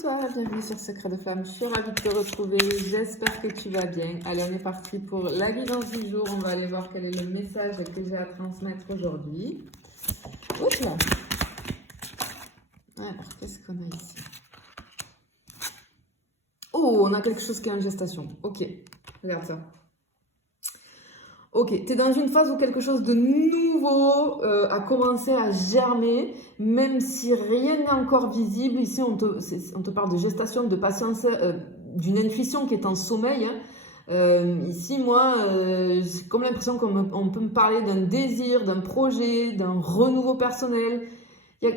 toi, bienvenue sur Secret de Flamme, je suis ravie de te retrouver, j'espère que tu vas bien. Allez, on est parti pour la guidance du jour, on va aller voir quel est le message que j'ai à transmettre aujourd'hui. Oups là. Alors, qu'est-ce qu'on a ici? Oh, on a quelque chose qui est en gestation, ok, regarde ça. Ok, tu es dans une phase où quelque chose de nouveau a commencé à germer, même si rien n'est encore visible. Ici, on te parle de gestation, de patience, d'une intuition qui est en sommeil. Ici, moi, j'ai comme l'impression qu'on peut me parler d'un désir, d'un projet, d'un renouveau personnel.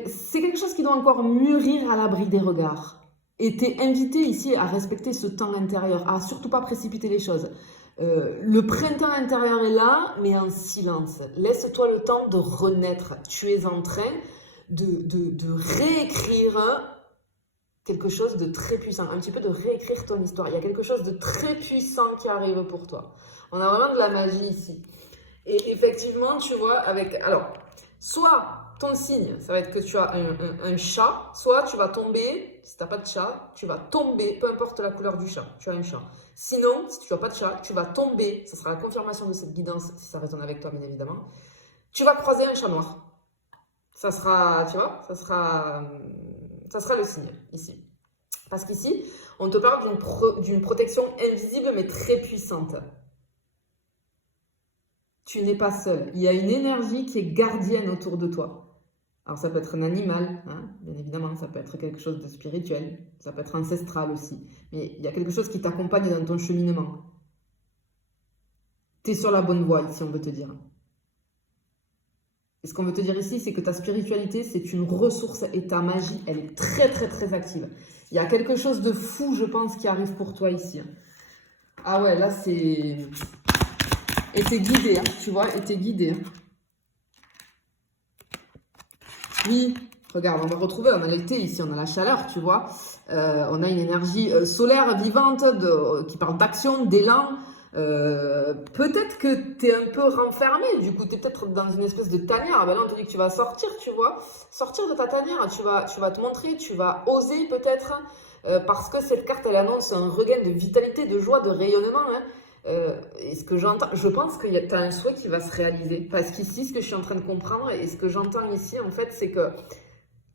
C'est quelque chose qui doit encore mûrir à l'abri des regards. Et tu es invité ici à respecter ce temps intérieur, à surtout pas précipiter les choses. Le printemps intérieur est là, mais en silence. Laisse-toi le temps de renaître. Tu es en train de réécrire quelque chose de très puissant, un petit peu de réécrire ton histoire. Il y a quelque chose de très puissant qui arrive pour toi. On a vraiment de la magie ici. Et effectivement, tu vois, alors, soit ton signe, ça va être que tu as un chat, soit tu vas tomber, si tu n'as pas de chat, tu vas tomber, peu importe la couleur du chat, tu as un chat. Sinon, si tu n'as pas de chat, tu vas tomber, ça sera la confirmation de cette guidance, si ça résonne avec toi, bien évidemment. Tu vas croiser un chat noir. Ça sera, tu vois, ça sera le signe, ici. Parce qu'ici, on te parle d'une protection invisible, mais très puissante. Tu n'es pas seul. Il y a une énergie qui est gardienne autour de toi. Alors ça peut être un animal, hein, bien évidemment, ça peut être quelque chose de spirituel, ça peut être ancestral aussi. Mais il y a quelque chose qui t'accompagne dans ton cheminement. Tu es sur la bonne voie ici, on veut te dire. Et ce qu'on veut te dire ici, c'est que ta spiritualité, c'est une ressource et ta magie, elle est très très très active. Il y a quelque chose de fou, je pense, qui arrive pour toi ici. Ah ouais, là c'est... Et t'es guidé, hein, tu vois, et t'es guidé. Hein. Oui, regarde, on va retrouver, on a l'été ici, on a la chaleur, tu vois. On a une énergie solaire vivante qui parle d'action, d'élan. Peut-être que tu es un peu renfermé, du coup, tu es peut-être dans une espèce de tanière. Ben là, on te dit que tu vas sortir, tu vois. Sortir de ta tanière, tu vas te montrer, tu vas oser peut-être, parce que cette carte, elle annonce un regain de vitalité, de joie, de rayonnement. Hein. Et ce que j'entends, je pense que tu as un souhait qui va se réaliser. Parce qu'ici, ce que je suis en train de comprendre et ce que j'entends ici, en fait, c'est que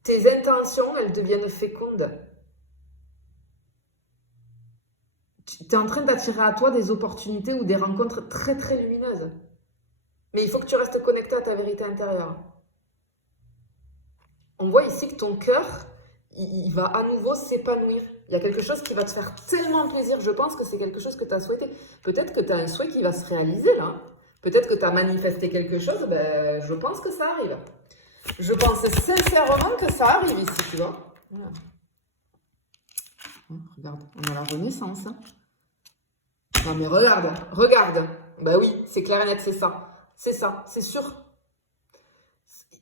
tes intentions, elles deviennent fécondes. Tu es en train d'attirer à toi des opportunités ou des rencontres très, très lumineuses. Mais il faut que tu restes connecté à ta vérité intérieure. On voit ici que ton cœur, il va à nouveau s'épanouir. Il y a quelque chose qui va te faire tellement plaisir. Je pense que c'est quelque chose que tu as souhaité. Peut-être que tu as un souhait qui va se réaliser là. Peut-être que tu as manifesté quelque chose. Ben, je pense que ça arrive. Je pense sincèrement que ça arrive ici, tu vois. Voilà. Regarde, on a la renaissance. Non mais regarde, regarde. Ben oui, c'est clair et net, c'est ça. C'est ça, c'est sûr.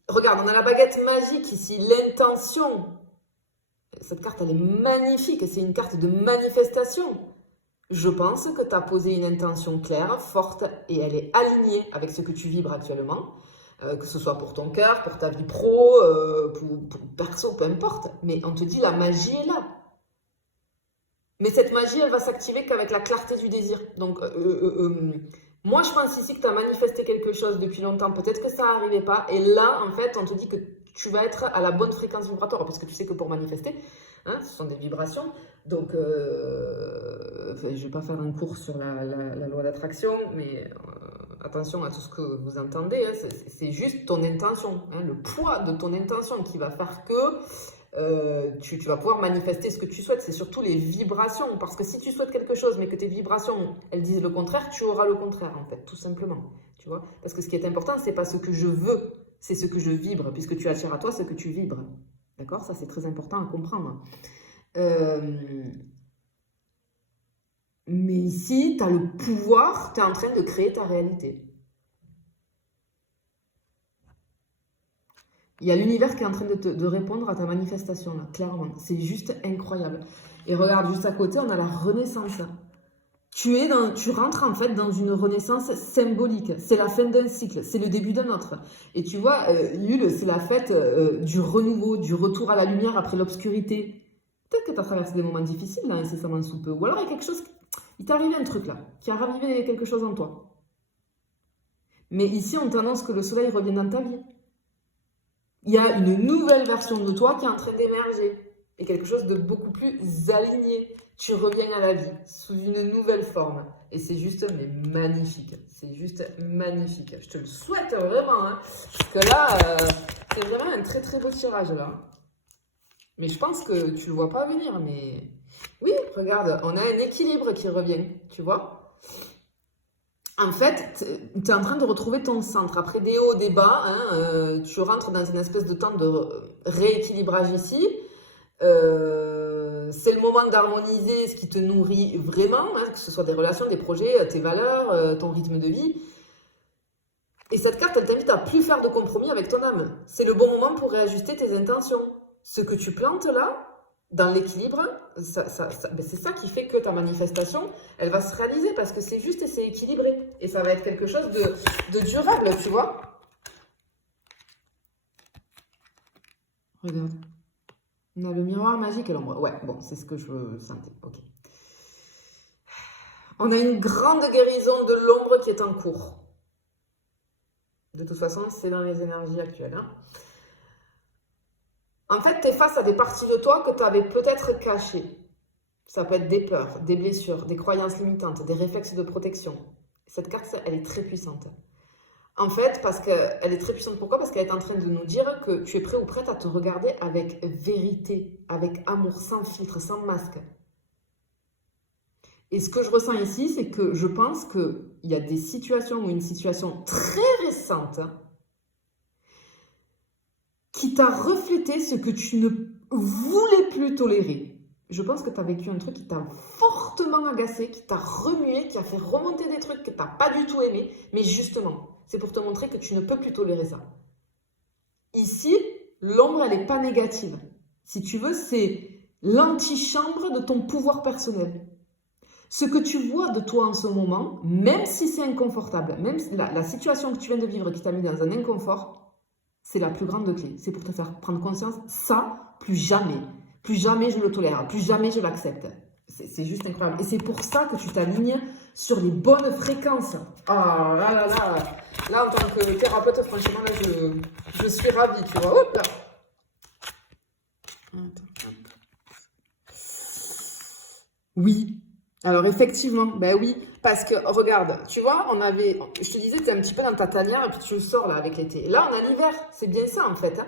Regarde, on a la baguette magique ici, l'intention. Cette carte, elle est magnifique, c'est une carte de manifestation. Je pense que tu as posé une intention claire, forte, et elle est alignée avec ce que tu vibres actuellement. Que ce soit pour ton cœur, pour ta vie pro, pour perso, peu importe. Mais on te dit, la magie est là. Mais cette magie, elle va s'activer qu'avec la clarté du désir. Donc, moi, je pense ici que tu as manifesté quelque chose depuis longtemps. Peut-être que ça n'arrivait pas. Et là, en fait, on te dit que tu vas être à la bonne fréquence vibratoire. Parce que tu sais que pour manifester, hein, ce sont des vibrations. Donc, je ne vais pas faire un cours sur la loi d'attraction, mais attention à tout ce que vous entendez. Hein, c'est juste ton intention, hein, le poids de ton intention qui va faire que tu vas pouvoir manifester ce que tu souhaites. C'est surtout les vibrations. Parce que si tu souhaites quelque chose, mais que tes vibrations, elles disent le contraire, tu auras le contraire, en fait, tout simplement. Tu vois, parce que ce qui est important, c'est pas ce que je veux, c'est ce que je vibre, puisque tu attires à toi ce que tu vibres. D'accord? Ça, c'est très important à comprendre. Mais ici, tu as le pouvoir, tu es en train de créer ta réalité. Il y a l'univers qui est en train de répondre à ta manifestation, là, clairement. C'est juste incroyable. Et regarde, juste à côté, on a la renaissance. Tu rentres en fait dans une renaissance symbolique. C'est la fin d'un cycle, c'est le début d'un autre. Et tu vois, Yule, c'est la fête du renouveau, du retour à la lumière après l'obscurité. Peut-être que tu as traversé des moments difficiles, là, incessamment sous peu. Ou alors, il y a quelque chose, il t'est arrivé un truc, là, qui a ravivé quelque chose en toi. Mais ici, on t'annonce que le soleil revient dans ta vie. Il y a une nouvelle version de toi qui est en train d'émerger. Et quelque chose de beaucoup plus aligné. Tu reviens à la vie sous une nouvelle forme. Et c'est juste mais magnifique. C'est juste magnifique. Je te le souhaite vraiment. Hein, parce que là, c'est vraiment un très très beau tirage là. Mais je pense que tu le vois pas venir. Mais oui, regarde, on a un équilibre qui revient. Tu vois ? En fait, tu es en train de retrouver ton centre. Après des hauts, des bas, hein, tu rentres dans une espèce de temps de rééquilibrage ici. C'est le moment d'harmoniser ce qui te nourrit vraiment, hein, que ce soit des relations, des projets, tes valeurs, ton rythme de vie. Et cette carte, elle t'invite à plus faire de compromis avec ton âme. C'est le bon moment pour réajuster tes intentions. Ce que tu plantes là, dans l'équilibre, ben c'est ça qui fait que ta manifestation, elle va se réaliser parce que c'est juste et c'est équilibré. Et ça va être quelque chose de durable, tu vois. Regarde. On a le miroir magique et l'ombre. Ouais, bon, c'est ce que je sentais. Ok. On a une grande guérison de l'ombre qui est en cours. De toute façon, c'est dans les énergies actuelles. Hein. En fait, tu es face à des parties de toi que tu avais peut-être cachées. Ça peut être des peurs, des blessures, des croyances limitantes, des réflexes de protection. Cette carte, elle est très puissante. En fait, parce qu'elle est très puissante. Pourquoi ? Parce qu'elle est en train de nous dire que tu es prêt ou prête à te regarder avec vérité, avec amour, sans filtre, sans masque. Et ce que je ressens ici, c'est que je pense qu'il y a des situations ou une situation très récente qui t'a reflété ce que tu ne voulais plus tolérer. Je pense que tu as vécu un truc qui t'a fortement agacé, qui t'a remué, qui a fait remonter des trucs que tu n'as pas du tout aimé. Mais justement, c'est pour te montrer que tu ne peux plus tolérer ça. Ici, l'ombre, elle n'est pas négative. Si tu veux, c'est l'antichambre de ton pouvoir personnel. Ce que tu vois de toi en ce moment, même si c'est inconfortable, même si la situation que tu viens de vivre qui t'a mis dans un inconfort, c'est la plus grande clé. C'est pour te faire prendre conscience, ça, plus jamais je le tolère, plus jamais je l'accepte. C'est juste incroyable. Et c'est pour ça que tu t'alignes sur les bonnes fréquences. Ah là là là, là en tant que thérapeute, franchement, là, je suis ravie, tu vois. Hop là. Oui. Alors effectivement, ben oui, parce que regarde, tu vois, je te disais, tu es un petit peu dans ta tanière et puis tu sors là avec l'été. Là, on a l'hiver, c'est bien ça en fait. Hein.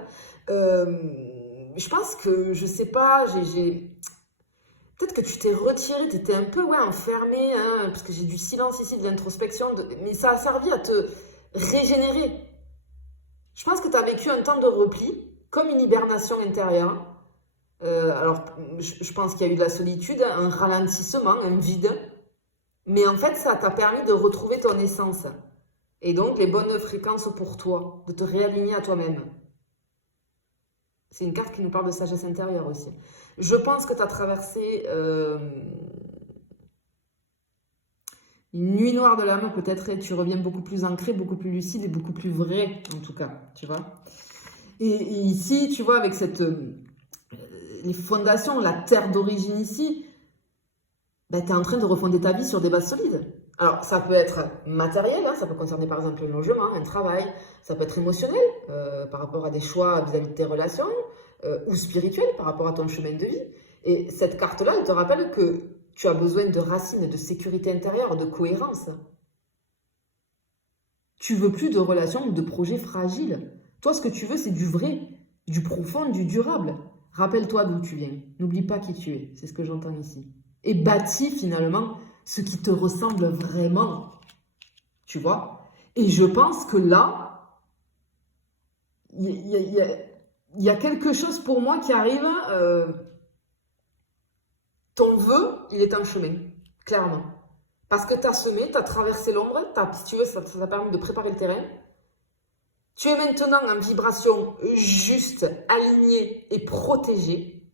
Je pense que, je sais pas, peut-être que tu t'es retiré, tu étais un peu enfermé, hein, parce que j'ai du silence ici, de l'introspection, mais ça a servi à te régénérer. Je pense que tu as vécu un temps de repli, comme une hibernation intérieure. Alors, je pense qu'il y a eu de la solitude, un ralentissement, un vide. Mais en fait, ça t'a permis de retrouver ton essence. Et donc, les bonnes fréquences pour toi, de te réaligner à toi-même. C'est une carte qui nous parle de sagesse intérieure aussi. Je pense que tu as traversé une nuit noire de l'âme, peut-être, et tu reviens beaucoup plus ancré, beaucoup plus lucide et beaucoup plus vrai, en tout cas, tu vois. Et ici, tu vois, avec les fondations, la terre d'origine ici, ben, tu es en train de refonder ta vie sur des bases solides. Alors, ça peut être matériel, hein, ça peut concerner par exemple un logement, un travail, ça peut être émotionnel par rapport à des choix vis-à-vis de tes relations, ou spirituel par rapport à ton chemin de vie. Et cette carte-là, elle te rappelle que tu as besoin de racines, de sécurité intérieure, de cohérence. Tu veux plus de relations ou de projets fragiles. Toi, ce que tu veux, c'est du vrai, du profond, du durable. Rappelle-toi d'où tu viens. N'oublie pas qui tu es. C'est ce que j'entends ici. Et bâtis finalement ce qui te ressemble vraiment. Tu vois? Et je pense que là, il y a quelque chose pour moi qui arrive. Ton vœu, il est en chemin, clairement. Parce que tu as semé, tu as traversé l'ombre, si tu veux, ça t'a permis de préparer le terrain. Tu es maintenant en vibration juste, alignée et protégée.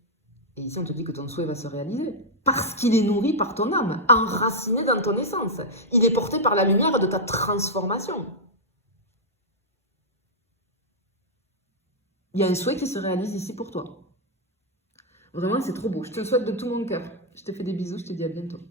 Et ici, on te dit que ton souhait va se réaliser. Parce qu'il est nourri par ton âme, enraciné dans ton essence. Il est porté par la lumière de ta transformation. Il y a un souhait qui se réalise ici pour toi. Vraiment, c'est trop beau. Je te le souhaite de tout mon cœur. Je te fais des bisous, je te dis à bientôt.